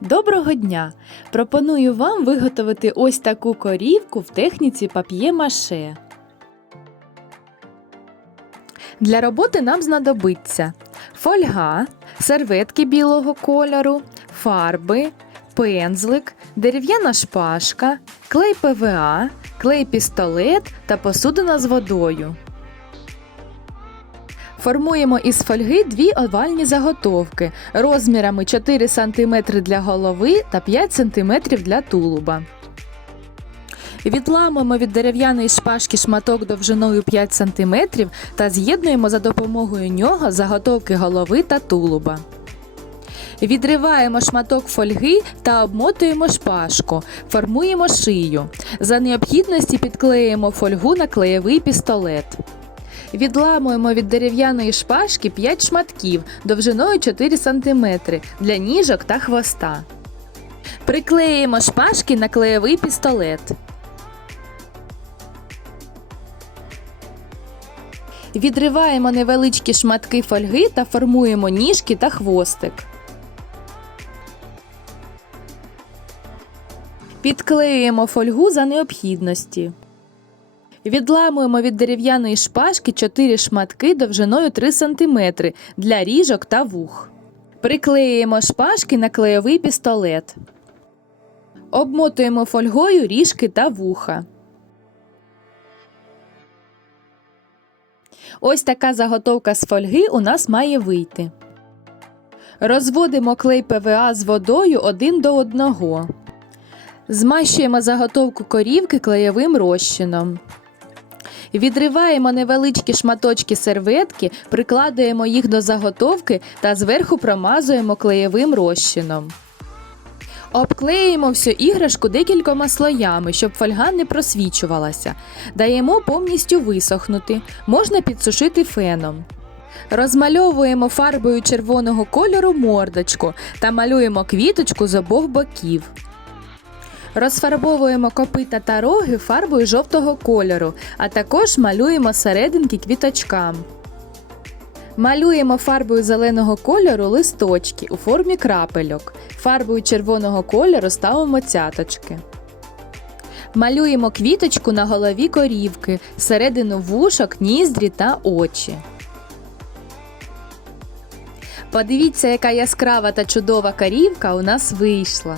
Доброго дня! Пропоную вам виготовити ось таку корівку в техніці пап'є-маше. Для роботи нам знадобиться фольга, серветки білого кольору, фарби, пензлик, дерев'яна шпажка, клей ПВА, клей пістолет та посудина з водою. Формуємо із фольги дві овальні заготовки розмірами 4 см для голови та 5 см для тулуба. Відламуємо від дерев'яної шпажки шматок довжиною 5 см та з'єднуємо за допомогою нього заготовки голови та тулуба. Відриваємо шматок фольги та обмотуємо шпажку, формуємо шию. За необхідності підклеїмо фольгу на клеєвий пістолет. Відламуємо від дерев'яної шпажки 5 шматків довжиною 4 см для ніжок та хвоста. Приклеїмо шпажки на клеєвий пістолет. Відриваємо невеличкі шматки фольги та формуємо ніжки та хвостик. Підклеюємо фольгу за необхідності. Відламуємо від дерев'яної шпажки 4 шматки довжиною 3 см для ріжок та вух. Приклеюємо шпажки на клеєвий пістолет. Обмотуємо фольгою ріжки та вуха. Ось така заготовка з фольги у нас має вийти. Розводимо клей ПВА з водою один до одного. Змащуємо заготовку корівки клеєвим розчином. Відриваємо невеличкі шматочки серветки, прикладаємо їх до заготовки та зверху промазуємо клеєвим розчином. Обклеїмо всю іграшку декількома слоями, щоб фольга не просвічувалася. Даємо повністю висохнути, можна підсушити феном. Розмальовуємо фарбою червоного кольору мордочку та малюємо квіточку з обох боків. Розфарбовуємо копита та роги фарбою жовтого кольору, а також малюємо серединки квіточкам. Малюємо фарбою зеленого кольору листочки у формі крапельок. Фарбою червоного кольору ставимо цяточки. Малюємо квіточку на голові корівки, середину вушок, ніздрі та очі. Подивіться, яка яскрава та чудова корівка у нас вийшла.